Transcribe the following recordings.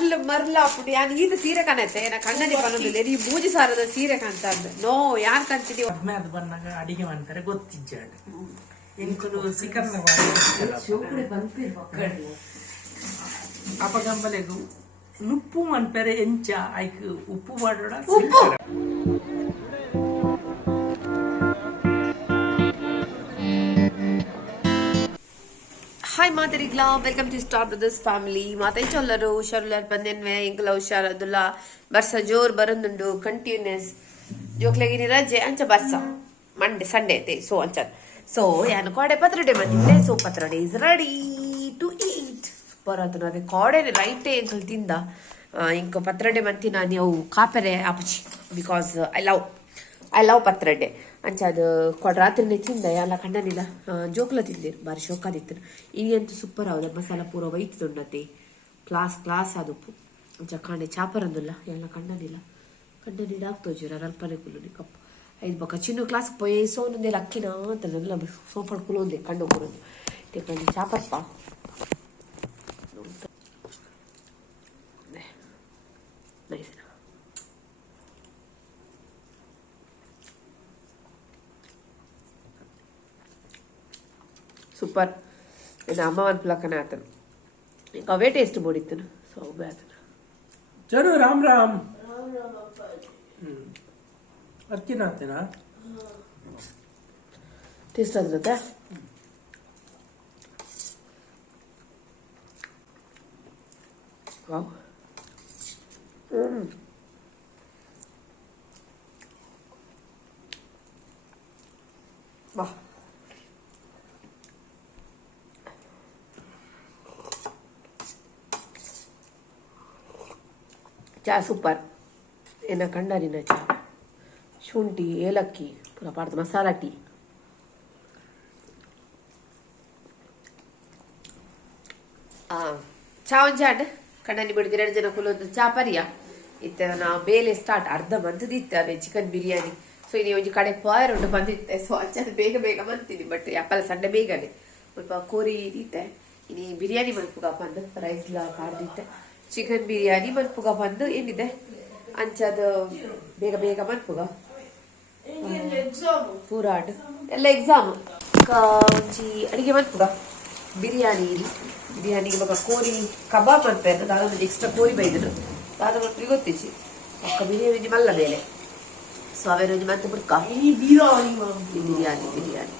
ಮರ್ಲ್ ಮರ್ಲ ಅಪ್ಪುಡು ಯಾನ್ ಇದು ಸೀರೆ ಕಾಣತ್ತೆ? ನಾ ಕಣ್ಣನೆ ಬನ್ನೋದಿಲ್ಲ ಈ ಬೂಜಿ ಸಾರದ ಸೀರೆ ಕಾಣ್ತಂದು ನೋ ಯಾರು ಕಾಣ್ತಿದ್ದೀವಿ ಒಮ್ಮೆ ಅದು ಬಂದಾಗ ಅಡಿಗೆ ಮಾಡ್ತಾರೆ ಗೊತ್ತಿಜ್ಜಾಡು ಎಂಕುಲು ಸಿಕರ್ನ ಅಪಗಂಬಲೆಗು ನುಪ್ಪು ಮನ್ಪೆರೆ ಎಂಚ. ಐಕ್ ಉಪ್ಪು ಮಾಡೋಡ hi ಮಾತಾಡಿಗ್ಲಾ welcome to star brothers family ಮಾತೈಚೊಲ್ಲರು ಬಂದೇನ್ವೆ ಬಂದೆನ್ವೆ? ಎಂಕಲ ಹುಷಾರದುಲ್ಲ ಬರ್ಸ ಜೋರ್ ಬರೋದುಂಡು ಕಂಟಿನ್ಯೂಸ್ ಜೋಕ್ಲೆಗಿನಿ ರಜೆ ಅಂಚ ಬರ್ಸ. ಮಂಡೆ ಸಂಡೆ ಐತೆ ಸೊ ಅಂಚ. ಸೊ ಯಾನು ಕೋಡೆ ಪತ್ರಡೆ ಬಂದಿದ್ದೆ so patrode is ready to eat super ಅದು ನಾವೇ ಕೋಡೆನೆ ರೈಟೇ ಎಂಕಲ್ ತಿಂದ. ಇಂಕ ಪತ್ರಡೆ ಮಂತಿನ ಅವು ಕಾಪರೆ ಆಪುಚಿ. Because I love I love patrode ಅಂಚ ಅದು ಕೊಡ ರಾತ್ರಿನೇ ತಿಂದ, ಎಲ್ಲ ಕಂಡನಿಲ್ಲ ಜೋಕ್ಲ ತಿಂದಿರು ಬಾರಿ ಶೋಕಾದಿತ್ತು ಈಗಂತೂ ಸೂಪರ್ ಆವದ ಮಸಾಲ ಪೂರ ವೈತುಂಡತೆ ಕ್ಲಾಸ್ ಕ್ಲಾಸ್ ಆದುಪ್ಪು ಅಂಚ ಕಾಂಡೆ ಚಾಪರಂದುಲ್ಲ ಎಲ್ಲ ಕಂಡನಿಲ್ಲ ಕಂಡನಿಲ್ಲ ಆಗ್ತೋಜಿರ ಅಲ್ಪನೆ ಕುಲು ಕಪ್ಪ ಐದು ಬಕ ಚಿನ್ನು ಕ್ಲಾಸ್ ಪೊಯ್ ಸೋನಂದೆ ಅಕ್ಕಿನ ಅಂತ ಸೋಫಾಡ್ ಕುಲೋಂದೆ ಕಂಡು ಕುಲೊಂದು ಕಂಡು ಚಾಪಪ್ಪ ಸೂಪರ್ ಇದು ಅಮ್ಮ ಒಂದು ಪ್ಲಕ್ಕನೆ ಆತನು ಈಗ ಅವೇ ಟೇಸ್ಟ್ ಮೂಡಿತ್ತನು ಸೊ ಅವೇ ಆತನು ಚರು ರಾಮ್ ರಾಮ್ ಹ್ಮ್ ಅರ್ಕಿನ ಆತೇನಾ ಟೇಸ್ಟ್ ಆದ್ರತೆ ವಾವ್ ಹ್ಮ್ ವಾಹ್ ಚಾ ಸೂಪರ್ ಏನ ಕಂಡರಿನ ಚಾ ಶುಂಠಿ ಏಲಕ್ಕಿ ಪೂರ ಪಾಡ್ದ ಮಸಾಲ ಟೀ ಆ, ಚಾ ಒಂದ್ ಚಾಟ್ ಕಣ್ಣನಿ ಬಿಡಿದ ಎರಡು ಜನ ಕುಲೊಂದು ಚಾ ಪರಿಯ ಇತ್ತ ನಾ ಬೇಲೆ ಸ್ಟಾರ್ಟ್ ಅರ್ಧ ಮಂತದ ಇತ್ತೆ ಚಿಕನ್ ಬಿರಿಯಾನಿ ಸೊ ಇನ್ನು ಒಂಜಿ ಕಡೆ ಪಾಯರ್ ಉಂಟು ಬಂದಿತ್ತೆ ಸೊ ಅಂಚದ ಬೇಗ ಬೇಗ ಬಂತೀನಿ ಬಟ್ ಯಾಪಲ್ಲ ಸಂಡೆ ಬೇಗನೆ ಸ್ವಲ್ಪ ಕೋರಿ ಇದಿತ್ತೆ ಇನಿ ಬಿರಿಯಾನಿ ಮಲ್ಪುಗ ಬಂದು ರೈಸ್ ಲಾ ಕಾಡ್ದಿತ್ತೆ ಚಿಕನ್ ಬಿರಿಯಾನಿ ಮಲ್ಪುಗ ಬಂದು ಏನಿದೆ? ಅಂಚದ ಬೇಗ ಬೇಗ ಮನ್ಪುಗ. ಪೂರಾಡ್. ಎಲ್ಲ ಎಕ್ಸಾಮ್ ಕಾಂಚಿ ಅಡಿಗೆ ಮನ್ಪುಗ. ಬಿರಿಯಾನಿ ಬಿರಿಯಾನಿಗೆ ಇವಾಗ ಕೋರಿ ಕಬಾಬ್ ಅಂತ ಇರ್ತದೆ ದಾದೊಂದು ಎಕ್ಸ್ಟ್ರಾ ಕೋರಿ ಬೈದ್ರು ದಾದ ಮಕ್ಕಳಿಗೆ ಗೊತ್ತಿಚ್ಚಿ. ಅಕ್ಕ ಬಿರಿಯಾನಿ ಮಲ್ಲ ಮೇಲೆ. ಸೊ ಅವೇನು ಮತ್ತೆ ಬುಡ್ಕ. ಬಿರಿಯಾನಿ ಬಿರಿಯಾನಿ ಬಿರಿಯಾನಿ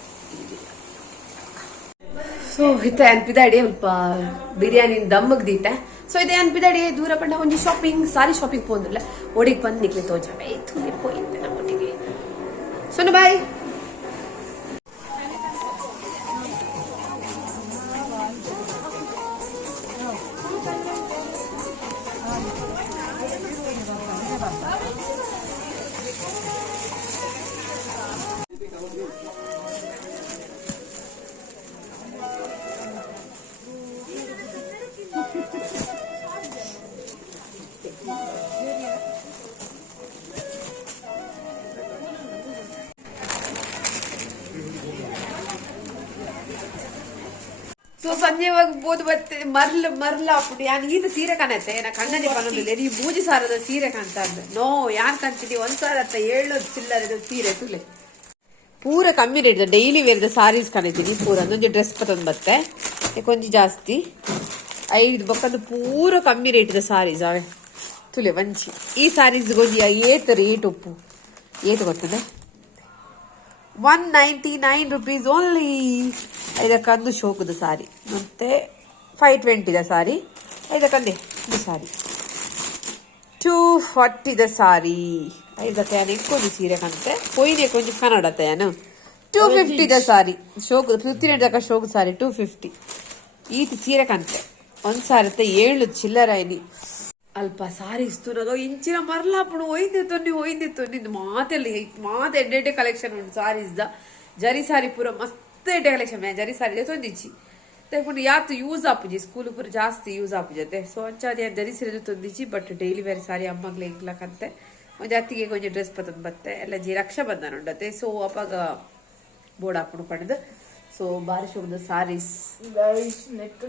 ಸೊ ಇತ್ತೆ ಅನ್ಪಿದಾಡಿ ಸ್ವಲ್ಪ ಬಿರಿಯಾನಿ ದಮ್ಮಗ್ದಿತ್ತೆ ಸೊ ಇದೆ ಅನ್ಬಿದಾಡಿ ದೂರ ಪಂಡ ಒಂಜಿ ಶಾಪಿಂಗ್ ಸಾರಿ ಶಾಪಿಂಗ್ ಪೋಂದಿಲ್ಲ ಒಡಿಗೆ ಬಂದು ನಿಕ್ಲಿ ತೋಜ ಬೇಯ್ತು ನಮ್ಮ ಒಟ್ಟಿಗೆ ಸೊನ್ನ ಬಾಯ್. ಸೊ ಸಂಜೆ ಹೋಗ್ಬೋದು ಮತ್ತೆ ಮರ್ಲ್, ಮರ್ಲ ಹಾಕ್ಬಿಟ್ಟು ಯಾನ್ ಈತ ಸೀರೆ ಕಾಣತ್ತೆ? ನಾ ಕಣ್ಣನೆ ಬಂದಿಲ್ಲ ಈ ಬೂಜಿ ಸಾರದ ಸೀರೆ ಕಾಣ್ತಂದು ನೋ, ಯಾರ್ ಕಾಣ್ತಿದ್ದಿ? ಒಂದ್ ಸಾರ ಹತ್ತ ಏಳು ಚಿಲ್ಲರದ ಸೀರೆ ತುಲೆ ಪೂರ ಕಮ್ಮಿ ರೇಟ್ ಡೈಲಿ ವೇರ್ದ ಸಾರೀಸ್ ಕಾಣಿದ್ದೀನಿ ಪೂರ. ಒಂದೊಂದು ಡ್ರೆಸ್ ಪತ್ತೊಂದು ಬತ್ತೆ ಕೊಂಚ ಜಾಸ್ತಿ. ಐದು ಬಕ್ಕಂದು ಪೂರ ಕಮ್ಮಿ ರೇಟ್ದ ಸಾರೀಸ್ ಅವೆ. ತುಲೆ ವಂಚಿ ಈ ಸಾರೀಸ್ ಗೊಂಜಿ ಏತ್ ರೇಟ್ ಉಪ್ಪು. ಏತ್ ಗೊತ್ತದೆ one ninety nine rupees only ಇದಕ್ಕೊಂದು ಶೋಕದ ಸಾರಿ ಮತ್ತೆ ಫೈವ್ ಟ್ವೆಂಟಿದ ಸಾರಿ ಇದಕ್ಕಂದೆ ಇದು ಸಾರಿ ಟೂ ಫಾರ್ಟಿದ ಸಾರಿ ಇದಕ್ಕೆ ಯಾನು ಇಕ್ಕೊಂಡು ಸೀರೆ ಕಂತೆ ಕೊಯ್ನೆ ಕೊಂಚ ಕನ್ನಡ ತಯಾನು ಟೂ ಫಿಫ್ಟಿದ ಸಾರಿ ಶೋಕು ಫಿಫ್ಟೀನ್ ದಕ್ಕ ಶೋಕು ಸಾರಿ ಟೂ ಫಿಫ್ಟಿ ಈತ ಸೀರೆ ಕಂತೆ ಒಂದ್ ಸಾರಿ ಏಳು ಚಿಲ್ಲರ ಇನಿ ಅಲ್ಪ ಸಾರಿ ಇಸ್ತುನದೋ ಇಂಚಿನ ಮರ್ಲಾಪುಣ ಒಯ್ದಿತ್ತು ತೊನ್ನಿ ಒಯ್ದಿತ್ತು ನಿಂದು ಮಾತಲ್ಲಿ ಮಾತ ಎಡ್ಡೆ ಎಡ್ಡೆ ಕಲೆಕ್ಷನ್ ಉಂಟು. ಸಾರೀಸ್ದ ಜರಿ ಸಾರಿ ಪೂರ ಮಸ್ತ್ ಎಡ್ಡೆ ಕಲೆಕ್ಷನ್ ಜರಿ ಸಾರಿ. ತೊಂದಿಚ್ಚಿ ತೆಕೊಂಡು ಯಾತು ಯೂಸ್ ಆಪುಜಿ? ಸ್ಕೂಲ್ ಪೂರ ಜಾಸ್ತಿ ಯೂಸ್ ಆಪುಜತೆ ಸೊ ಅಂಚಾದ ಜರಿ ಸೀರೆ ತೊಂದಿಚ್ಚಿ ಬಟ್ ಡೈಲಿ ವೇರ್ ಸಾರಿ ಅಮ್ಮಗ್ಲೆ ಇಂಗ್ಲಕ್ಕಂತೆ ಒಂದು ಅತ್ತಿಗೆ ಕೊಂಚ ಡ್ರೆಸ್ ಪತ್ತೊಂದು ಬತ್ತೆ. ಎಲ್ಲ ಜಿ ರಕ್ಷಾ ಬಂಧನ ಉಂಡತೆ ಸೊ ಅಪಾಗ ಬೋರ್ಡ್ ಹಾಕೊಂಡು ಪಡೆದು. ಸೊ ಬಾರಿ ಶೋಭದ ಸಾರೀಸ್. ನೆಕ್ಸ್ಟ್ ನೆಕ್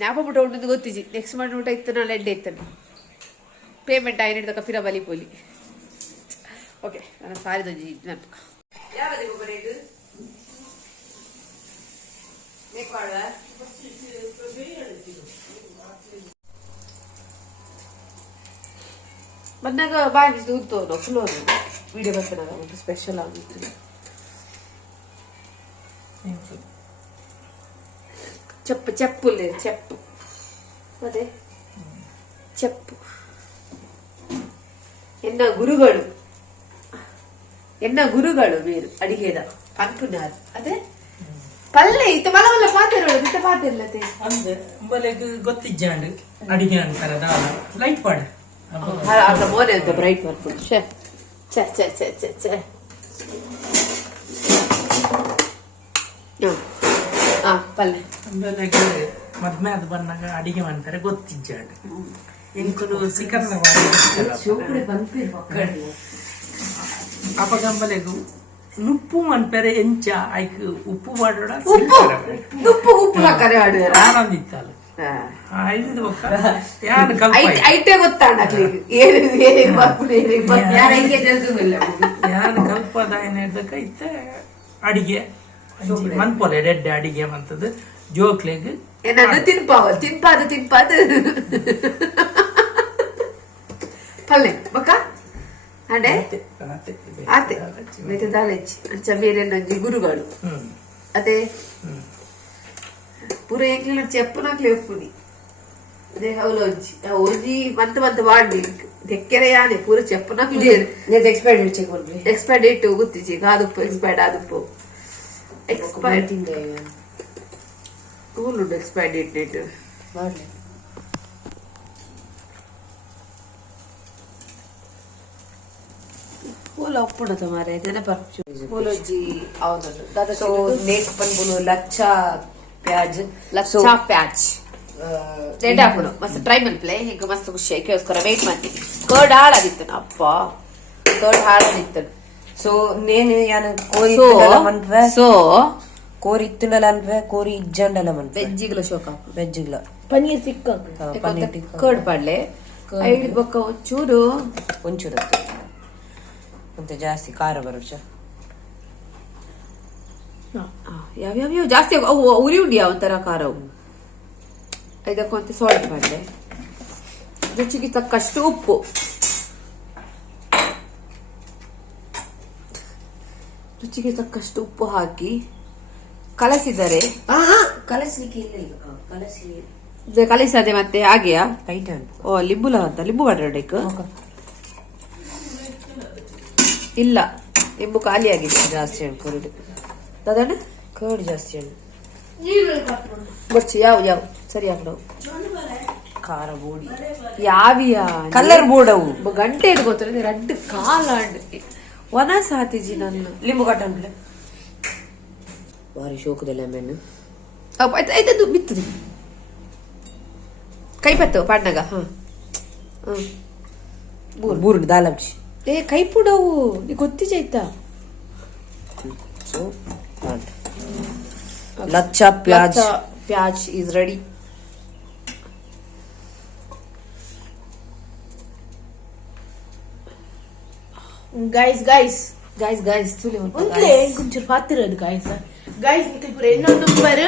ಸಾರಿ ಸಾರಿ ಸಾರಿ ಜ್ಞಾಪ ಬಿಟ್ಟು ಉಂಟು ಗೊತ್ತಿಜಿ ನೆಕ್ಸ್ಟ್ ಮಾಡಿ ಊಟ ಇತ್ತು ನಾಳೆ ಎಡ್ಡೆ ಇತ್ತನು ಪೇಮೆಂಟ್ ಆಯ್ನ ಹಿಡ್ದಕ್ಕ ಫಿರ ಬಲಿ ಪೋಲಿ ಓಕೆ ನನ್ನ ಸಾರಿದೊಂಜಿ ನೆನಪು. ಯಾವದೇ ಗೊಬ್ಬರ ಇದು? ಬಂದಾಗ ಬಾಯಿ ಬಿಸಿ ಊದ್ತೋನು ಫ್ಲೋರ್ ವಿಡಿಯೋ ಬರ್ತಾನಲ್ಲ ಒಂದು ಸ್ಪೆಷಲ್ ಆಗಿತ್ತು చెప్పు చెప్పు లేదు చెప్పు అదే చెప్పు ఎన్న గురుగడు ఎన్న గురుగడు మీరు అడిగేదా అనుకున్నారు అదే ಪಲ್ಲೆ ಇತ್ತು ಮಲ ಮಲ ಪಾತಿರೋದು ಇತ್ತ ಪಾತಿರ್ಲತೆ ಅಂದ್ರೆ ಉಂಬಲೆಗ್ ಗೊತ್ತಿಜ್ಜಾಂಡು ಅಡಿಗೆ ಅಂತಾರ ದಾಲ ಲೈಟ್ ಪಾಡ ಅದ ಮೋನೆ ಅಂತ ಬ್ರೈಟ್ ಮಾಡ್ಕೊಂಡು ಛೆ ಛೆ ಛೆ ಛೆ ಛೆ ಛೆ ಹ್ಞೂ ಆ ಪಲ್ಲೆ. ಮದ್ಮೆ ಅದು ಬಂದಾಗ ಅಡಿಗೆ ಮಾಡ್ತಾರೆ ಗೊತ್ತಿಜ್ಜ ಎಂಕುಲು ಚಿಕನ್ ಅಪಗಂಬಲೆಗು ನುಪ್ಪು ಮನ್ಪೆರೆ ಎಂಚ ಐಕ್ ಉಪ್ಪು ಮಾಡೋಡ ಉಪ್ಪು! ಉಪ್ಪು ಉಪ್ಪು ಹಾಕರೆ ಆಡುದಾರ ಆನಂದಿತ್ತಲ್ಲ ಐದು ಯಾನ್ ಕಲ್ಪ ಐಟೇ ಗೊತ್ತಾಂಡಕ್ಲಿ ಬರ್ಬಿಡು ಏನೇನು ಯಾರು ಯಾರ ಕಲ್ಪದ ಏನ್ ಹೇಳ್ದಕ್ಕ ಇತ್ತೆ ಅಡಿಗೆ. ಮನ್ಪೋಲೆ ರೆಡ್ ಅಡಿಗೆ ಅಂತದ್ದು ಜೋಕ್ಲೆಗ್ ಏನನ್ನು ತಿನ್ಪಾವ ತಿನ್ಪಾದು ತಿನ್ಪಾದು ಪಲ್ಲೆ ಬಕ್ಕ ಅಂಡೆ ಆತೆ ಮೇತೆ ದಾಲೆಚ್ಚಿ ಅಂಚ ಬೇರೆ ನಂಜಿ ಗುರುಗಳು ಅದೇ ಪೂರ ಏಕ್ಲಿನ ಚೆಪ್ಪನಾಕ್ಲೆ ಒಪ್ಪುನಿ ಅದೇ ಹೌಲೊಜ್ಜಿ ಓಜಿ ಮಂತ ಮಂತ ವಾಡ್ಲಿ ದೆಕ್ಕೆರೆ ಯಾನೆ ಪೂರ ಚೆಪ್ಪನಾಕ್ಲೆ ಎಕ್ಸ್ಪೈರ್ ಡೇಟ್ ಎಕ್ಸ್ಪೈರ್ ಡೇಟ್ ಹೋಗುತ್ತಿ ಕಾದುಪ್ಪು ಎಕ್ಸ್ಪೈರ್ಡ್ ಆದುಪ್ಪು ಎಕ್ಸ್ಪೈರ್ ತಿಂದೆ ಕೂಲ್ ಉಂಟು ಎಕ್ಸ್ಪೈರ್ ಡೇಟ್ ಡೇಟ್ ಮಾಡ್ಲಿ పూల ఒప్పుడు మారే నెనపరచు పూలొజ్జి అవును దాదా సో నేక్ పన్పులు లచ్చ ప్యాజ్ ಲಕ್ಷ ಪ್ಯಾಚ್ ರೆಡ್ ಹಾಕೋಣ ಮಸ್ತ್ ಟ್ರೈ ಮನ್ಪ್ಲೆ ಹಿಂಗ ಮಸ್ತ್ ಖುಷಿ ಆಯ್ಕೆ ಕೇಳಿಸ್ಕೊರ ವೆಯ್ಟ್ ಮಾಡ್ತೀನಿ ಕರ್ಡ್ ಹಾಳಾದಿತ್ತು ಅಪ್ಪ ಕರ್ಡ್ ಹಾಳಾದಿತ್ತು ಸೊ నేను యాన కోరి ಸೊ ఇత్తుండల మన్పే ಸೊ కోరి ఇత్తుండల అన్పే కోరి ఇజ్జండల మన్పే ವೆಜ್ಜಿಗಳ ಶೋಕ వెజ్జిగ్ల ಪನ್ನೀರ್ ಸಿಕ್ಕಾಗ పన్నీర్ టిక్కా ಕರ್ಡ್ ಪಾಡ್ಲೆ ಐದು ಬೊಕ್ಕ ಒಂಚೂರು ಒಂಚೂರು ಮತ್ತೆ ಜಾಸ್ತಿ ಖಾರ ಬರುಚ ಯಾವ್ಯಾವ್ಯಾವ ಜಾಸ್ತಿ ಆಗ್- ಅವು ಉರಿ ಉಂಡಿ ಒಂಥರ ಖಾರ ಅವು ಇದಕ್ಕೊಂತ ಸಾಲ್ಟ್ ಮಾಡಿದೆ ರುಚಿಗೆ ತಕ್ಕಷ್ಟು ಉಪ್ಪು ರುಚಿಗೆ ತಕ್ಕಷ್ಟು ಉಪ್ಪು ಹಾಕಿ ಕಲಸಿದರೆ ಕಲಸಲಿಕ್ಕೆ ಇಲ್ಲ ಕಲಸಿ. ಇದು ಕಲಿಸದೆ ಮತ್ತೆ ಹಾಗೆಯಾ? ಓ ಲಿಂಬು ಅಂತ ಲಿಂಬು ಮಾಡ್ರಡಕ್ಕೆ ಇಲ್ಲ ಲಿಂಬು ಖಾಲಿ ಆಗಿದೆ ಜಾಸ್ತಿ ಹಣ್ಣು ಕರ್ಡ್ ಅದನ್ನ ಕರ್ಡ್ ಜಾಸ್ತಿ ಹಣ್ಣು ಬರ್ಚು ಯಾವ ಯಾವ? ಸರಿ ಹಾಕ್ಡು ಖಾರ ಬೋಡಿ ಯಾವಿಯಾ ಕಲರ್ ಬೋರ್ಡ್ ಅವು. ಗಂಟೆ ಇಟ್ಕೋತಾರೆ ರಡ್ಡು ಕಾಲಾಡ್ ಒನ ಸಾತಿಜಿ ನನ್ನ ಲಿಂಬು ಕಟ್ ಅನ್ಪ್ಲೆ ಬಾರಿ ಶೋಕದಲ್ಲಿ ಆಯ್ತು ಬಿತ್ತದು. ಕೈ ಪತ್ತು ಪಾಡ್ನಾಗ ಹಾ. ಬೂರ್ ಬೂರ್ಡ್. ದಾಲಂಚಿ ಏ ಕೈ ಪುಡವು ನೀ ಗೊತ್ತಿಜ ಆಯ್ತಾ? So lachha pyaz. Pyaz is ready. Guys guys guys guys ತುಲಿ ಒಂದ್ಲೇ ಗುಂಚೂರು ಪಾತಿರೋದು ಗೈಸ್ ಗೈಸ್ ನಿಂತಿಬ್ರು ಇನ್ನೊಂದು ಬರು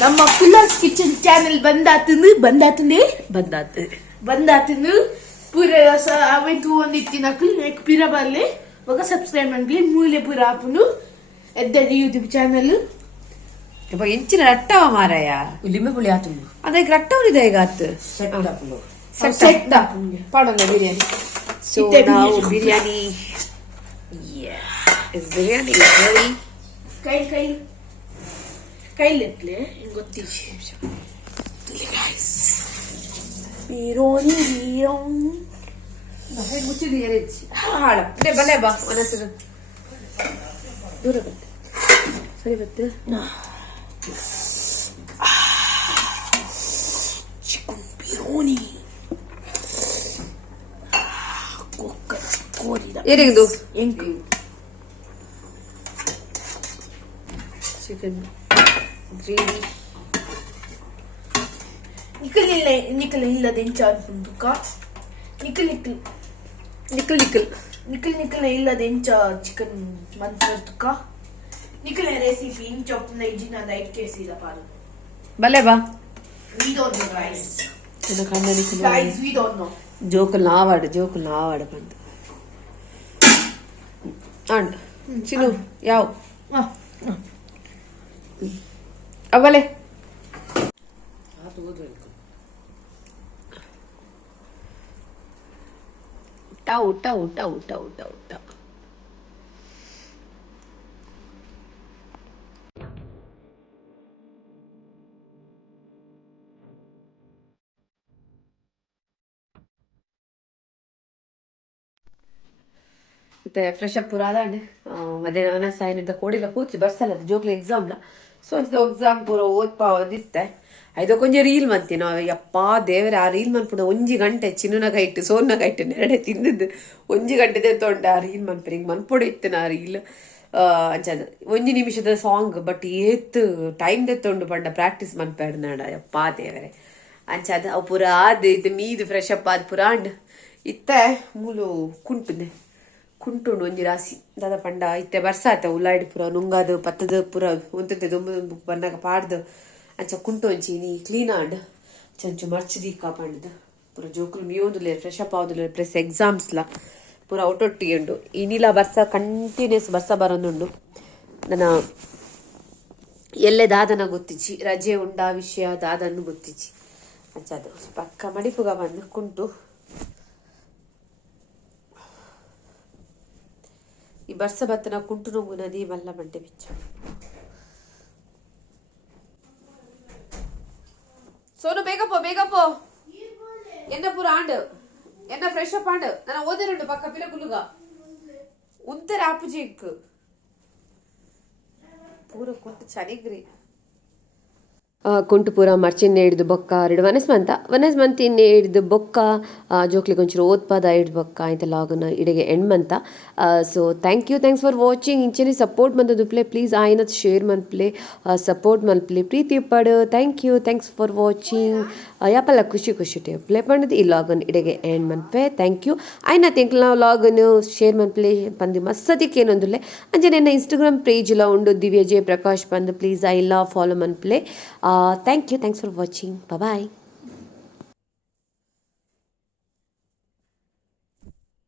ನಮ್ಮ ಕುಲ್ಲರ್ಸ್ ಕಿಚನ್ ಚಾನೆಲ್ ಬಂದಾತಂದು ಬಂದಾತಂದೆ ಬಂದಾತು ಬಂದಾತಂದು ಪೂರ ಸ ಅವೆಂತು ಒಂದು ಇತ್ತಿನಕ್ಲು ನೆಕ್ ಪಿರ ಬರಲಿ ಇವಾಗ ಸಬ್ಸ್ಕ್ರೈಬ್ ಮಾಡ್ಲಿ ಮೂಲೆ ಪೂರ ಹಾಕೊಂಡು ಎದ್ದದ ಯೂಟ್ಯೂಬ್ ಚಾನಲ್ ಇವಾಗ ಹೆಂಚಿನ ರಟ್ಟವ ಮಾರಾಯ ಲಿಂಬೆ ಪುಳಿ ಆತು ಅದೇ ರಟ್ಟವನಿದೆ ಈಗ ಆತು ಸೆಟ್ ಹಾಕೊಂಡು ಸೆಟ್ ಹಾಕೊಂಡು ಪಾಡೋಣ ಬಿರಿಯಾನಿ ಸೊ ನಾವು ಬಿರಿಯಾನಿ ಎಸ್ ಬಿರಿಯಾನಿ ರೆಡಿ ಕೈ ಕೈ ಕೈಲೆಟ್ಲೆ ಹಿಂಗ್ ಗೊತ್ತಿಸಿ ಬಿರೋನಿ ಬಿರೋನ್ ಮುಚ್ಚಿದ ಏನಿಚ್ಚಿ ಹಾಳ. ಇದೇ ಬಲೆ ಬಾ ಮನಸ್ಸು ದೂರ ಬತ್ತೆ ಸರಿ ಬತ್ತೆ. ಚಿಕನ್ ಬಿರೋನಿ ಕೊಕ್ಕ ಕೋರಿದ. ಎರಿಗದು ಹೆಂಗ್ ಚಿಕನ್ ಗ್ರೇವಿ ನಿಖಲ್ ಇಲ್ಲ ನಿಖಲ್ ಇಲ್ಲದ ಎಂಚ ಅನ್ಪುಂದುಕ ನಿಖಲ್ ನಿಖಲ್ ನಿಕ್ಕಲ್ ನಿಕ್ಕಲ್ ನಿಖಲ್ ನಿಖಲ್ ಇಲ್ಲದ ಎಂಚ ಚಿಕನ್ ಮನ್ಪುರ್ದುಕ ನಿಖಲ್ ರೆಸಿಪಿ ಇಂಚ ಒಪ್ಪುನ ಇಜ್ಜಿನ ಐಟ್ ಕೇಸಿದ ಪಾರು ಬಲೆ ಬಾ ವಿ ಡೋಂಟ್ ನೋ ಗೈಸ್ ನನ್ನ ಕಣ್ಣ nickel guys we don't know ಜೋಕುಲ್ ನಾವಾಡು ಜೋಕುಲ್ ನಾವಾಡು ಬಂದು ಅಂಡ್ ಚಿನ್ನು ಯಾವ ಅವಲೆ ಊಟ ಊಟ ಊಟ ಊಟ ಊಟ ಊಟ ಮತ್ತೆ ಫ್ರೆಶ್ ಅಪ್ ಪೂರ ಆದಾಂಡೆ ನನ್ನ ಸಾಯನಿದ್ದ ಕೋಡಿಲ ಕೂಚಿ ಬರ್ಸಲ್ಲ ಜೋಕ್ಲಿ ಎಕ್ಸಾಮ್ಲ ಸೊ ಎಕ್ಸಾಮ್ ಪೂರ ಓದ್ಪಾ ಓದಿತ್ತೆ ರೀಲ್ ಮಂತಿ ನಾವು ಯಪ್ಪಾ ದೇವರ ಆ ರೀಲ್ ಮನ್ಪುಣ ಒಂಜಿ ಗಂಟೆ ಚಿನ್ನನ ಇಟ್ಟು ಸೋನ್ನ ಇಟ್ಟು ನೆರಡೆ ತಿಂದದ್ದು ಒಂಜಿ ಗಂಟೆ ತೊಂಡ ಆ ರೀಲ್ ಮನ್ಪುರ ಹಿಂಗೆ ಮನ್ಪುಡ ಇತ್ತು ನಾ ರೀಲ್ ಅಂಚದ ಒಂಜಿ ನಿಮಿಷದ ಸಾಂಗ್ ಬಟ್ ಏತ್ ಟೈಮ್ ದೆತ್ತೊಂಡು ಪಂಡ ಪ್ರಾಕ್ಟೀಸ್ ಮನ್ಪೇಡ್ ನಾಡ ಯಪ್ಪಾ ದೇವರೇ ಅಂಚದ ಅವು ಪೂರ ಆದ್ ಇದು ಮೀದು ಫ್ರೆಶ್ ಅಪ್ ಆದ ಪುರ ಅಂಡ್ ಇತ್ತೆ ಮೂಲು ಕುಂಟುಂದೆ ಕುಂಟುಂಡು ಒಂಜಿ ರಾಸಿ ದಾದ ಪಂಡ ಇತ್ತೆ ಬರ್ಸಾತ ಉಲ್ಲಾಡಿ ಪುರ ನುಂಗಾದು ಪತ್ತದ ಪುರ ಒಂತದ್ದೆ ದೊಂಬ ಬಂದಾಗ ಪಾಡ್ದು. ಅಂಚ ಕುಂಟು ಒಂಚಿ ನೀ ಕ್ಲೀನ್ ಆಡ್ ಚಂಚು ಮರ್ಚ್ ದೀಕ ಪುರ ಜೋಕುಲು ಮೀವೊಂದುಲೆ ಫ್ರೆಶ್ ಅಪ್ ಪ್ರೆಸ್ ಪ್ಲಸ್ ಎಕ್ಸಾಮ್ಸ್ಲ ಪೂರ ಒಟ್ಟೊಟ್ಟಿಗೆ ಉಂಡು ಇನಿಲ ಬರ್ಸ ಕಂಟಿನ್ಯೂಸ್ ಬರ್ಸ ಬರೋದುಂಡು. ನನ್ನ ಎಲ್ಲೆ ದಾದನ ಗೊತ್ತಿಚ್ಚಿ ರಜೆ ಉಂಡ ವಿಷಯ ದಾದನ್ನು ಗೊತ್ತಿಚ್ಚಿ ಅಂಚದು ಪಕ್ಕ ಮಡಿಪುಗ ಬಂದು ಕುಂಟು. ಈ ಬರ್ಸ ಬತ್ತನ ಕುಂಟು ನುಂಗು ನದಿ ಮಲ್ಲ ಮಂಟೆ ಬಿಚ್ಚ. ಸೋನು, ಬೇಗ ಪೋ ಬೇಗ ಪೋ. ಎನ್ನ ಪೂರ ಆಂಡ್, ಎನ್ನ ಫ್ರೆಶ್ ಅಪ್ ಆಂಡ್. ನನ್ನ ಓದಿರುಂಡು ಪಕ್ಕ ಪಿಲ ಕುಲುಗ ಉಂತರ ಆಪುಜಿಕ್ ಪೂರ ಕುಂಟು ಚನಿಗ್ರಿ. ಕುಂಟು ಮರ್ಚಿನ್ನ ಹಿಡ್ದು ಬೊಕ್ಕ, ಎರಡು ವನಸ್ ಮಂತ ವನಸ್ ಮಂತ್ ಇನ್ನೆ ಹಿಡ್ದು ಬೊಕ್ಕ ಜೋಕ್ಲಿಗೆ ಒಂಚೂರು ಓದ್ಪಾದ ಹಿಡ್ದು ಬೊಕ್ಕ ಇಂತ ಲಾಗನ ಇಡೆಗೆ end month so thank you thanks for watching ಇಂಚನೆ support ಮಂತದ್ದು ಪ್ಲೇ ಪ್ಲೀಸ್ ಆಯ್ನ ಶೇರ್ ಮನ್ಪ್ಲೆ ಸಪೋರ್ಟ್ ಮಲ್ಪ್ಲೆ ಪ್ರೀತಿ ಪಡು. Thank you thanks for watching ಯಾಪಲ್ಲ ಖುಷಿ ಖುಷಿ ಟೇ, ಪ್ಲೇ ಪಂಡದು, ಈ ಲಾಗನ್ ಇಡೆಗೆ ಎಂಡ್ ಮನ್ಪೆ ಥ್ಯಾಂಕ್ ಯು ಆಯ್ನ ತಿಂಕ್ಲ ಲಾಗನ್ ಶೇರ್ ಮನ್ಪ್ಲೆ ಪಂದಿ ಮಸ್ಸದಿಕ್ಕೆ ಏನೊಂದುಲ್ಲೆ. ಅಂಜೆ ಇನ್ಸ್ಟಾಗ್ರಾಮ್ ಪೇಜ್ಲ ಉಂಡು ದಿವ್ಯ ಜಯ ಪ್ರಕಾಶ್ ಬಂದು ಪ್ಲೀಸ್ ಐ ಲಾ ಫಾಲೋ ಮನ್ಪ್ಲೆ Uh, thank you. Thanks for watching. Bye bye.